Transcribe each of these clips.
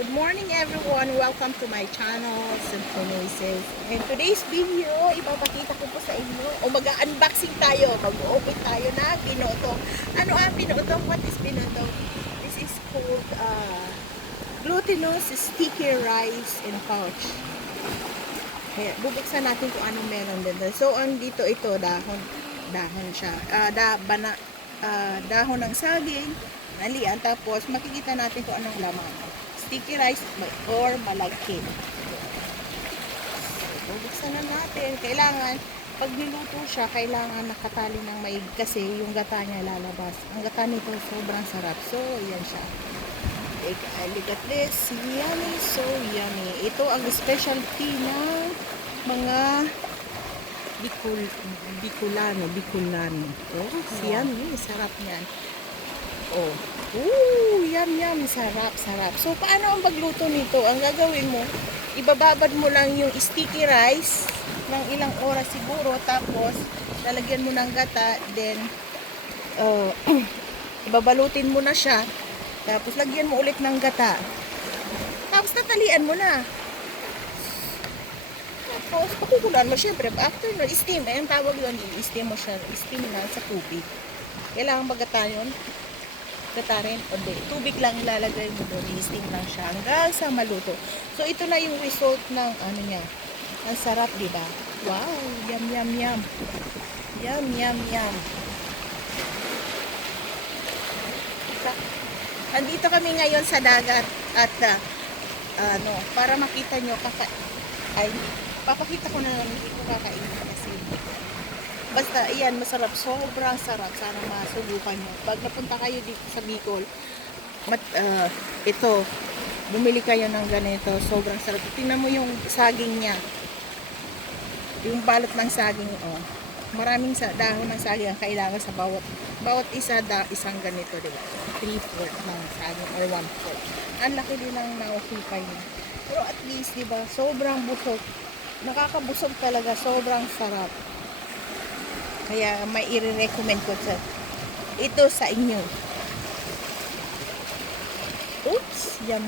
Good morning everyone! Welcome to my channel, Symphonoises. And today's video, ipapakita ko po sa inyo, o mag-unboxing tayo, mag-open tayo na binoto. Ano ang binoto? What is binoto? This is called glutinous sticky rice in pouch. Kaya bubuksan natin kung anong meron din. So, dito ito, dahon siya. Dahon ng saging, nalian, tapos makikita natin kung anong laman. Sticky rice or malagkit. So, bubuksan na natin. Kailangan, pag niluto siya, kailangan nakatali ng maig kasi yung gata niya lalabas. Ang gata nito sobrang sarap. So, yan siya. Look at this. Yummy, so yummy. Ito ang specialty ng mga Bicolano. Oh, yummy. Sarap niyan. Oh. Ooh, yum, sarap. So, paano ang pagluto nito? Ang gagawin mo, ibababad mo lang yung sticky rice ng ilang oras siguro, tapos lalagyan mo ng gata, then ibabalutin mo na siya, tapos lagyan mo ulit ng gata, tapos tatalian mo na, tapos pakukulan mo syempre after no, steam, ang tawag yun, steam mo siya, steam lang sa tubig. Kailangan magata yun, gata rin, o di, tubig lang ilalagay mo doon, i-steam lang siya hanggang sa maluto. So ito na yung result ng ano niya. Ang sarap, di ba? Wow, yum. Andito kami ngayon sa dagat at para makita nyo, papakita ko na lang, hindi ko kakainin kasi basta, iyan, masarap. Sobrang sarap. Sana masubukan nyo. Pag napunta kayo dito sa Bicol, ito, bumili kayo ng ganito. Sobrang sarap. Tingnan mo yung saging niya. Yung balot ng saging, oh. Maraming dahon ng saging ang kailangan sa bawat isang ganito, diba? 3/4 ng saging or 1/4. Ang laki din ng naukipay niya. Pero at least, diba, sobrang busog. Nakakabusog talaga. Sobrang sarap. Kaya may i-recommend ko ito sa inyo. Oops, yum.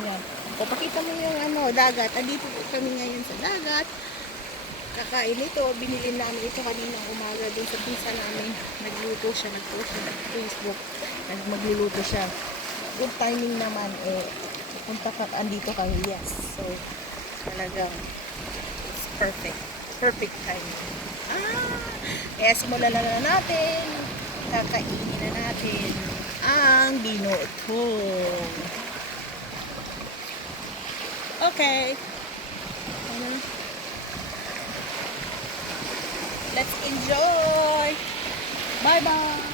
O, pakita mo yung dagat. Andito kami ngayon sa dagat. Kakain ito. Binili namin ito kaninang umaga doon sa pinsa namin. Nagluto siya, nag-post siya sa Facebook. Magluluto siya. Good timing naman. Punta ka, andito kami. Yes. So, talagang it's perfect. Perfect timing. Kaya simulan na natin. Kakainin na natin ang binoto. Okay. Let's enjoy. Bye-bye.